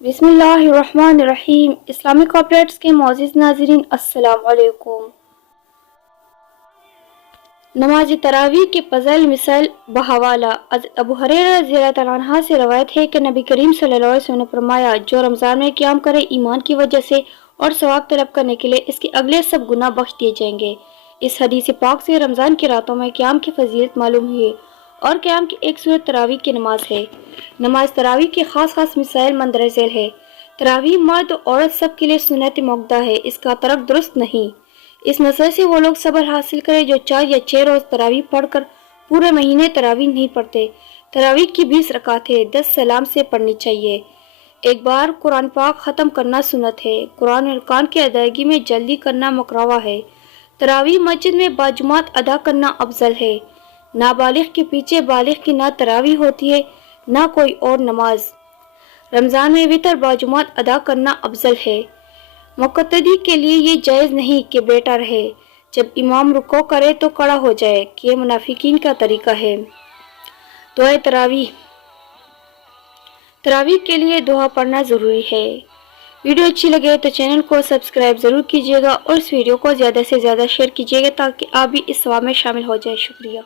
बिस्मिल्लाहिर्रहमानिर्रहीम। Islamic updates के मोअज़्ज़िज़ नाज़रीन, अस्सलाम वालेकुम। नमाज तरावी के फ़ज़ल मिसल बहवाला अबू हुरैरा रज़ियल्लाहु तआला अन्हु से रवायत है कि नबी करीम सल्लल्लाहु अलैहि वसल्लम ने फरमाया, जो रमज़ान में क़याम करे ईमान की वजह से और सवाब तलब करने के लिए, इसके अगले सब गुनाह बख्श दिए जाएंगे। इस हदीस पाक से रमज़ान की रातों में क़याम की फजीलत मालूम हुई और क़याम की एक सूरत तरावी की नमाज है। नमाज तरावी के ख़ास मिसाइल मंदर झैल है। तरावी मर्द औरत सब के लिए सुन्नत मुक़द्दा है, इसका तर्क दुरुस्त नहीं। इस मसले से वो लोग सब्र हासिल करें जो 4 या 6 रोज़ तरावी पढ़कर पूरे महीने तरावी नहीं पढ़ते। तरावी की 20 रकातें 10 सलाम से पढ़नी चाहिए। एक बार कुरान पाक ख़त्म करना सुन्नत है। कुरान अरकान की अदायगी में जल्दी करना मकरूह है। तरावी मस्जिद में बाजुमात अदा करना अफजल है। नाबालिग के पीछे बालिग की ना तरावी होती है ना कोई और नमाज। रमज़ान में वितर बाजुमात अदा करना अफजल है। मुक़्तदी के लिए ये जायज़ नहीं कि बेटा रहे, जब इमाम रुको करे तो खड़ा हो जाए, कि ये मुनाफिकीन का तरीका है। दुआ तरावी के लिए दुआ पढ़ना ज़रूरी है। वीडियो अच्छी लगे तो चैनल को सब्सक्राइब ज़रूर कीजिएगा और इस वीडियो को ज़्यादा से ज़्यादा शेयर कीजिएगा ताकि आप भी इस सवाब में शामिल हो जाए। शुक्रिया।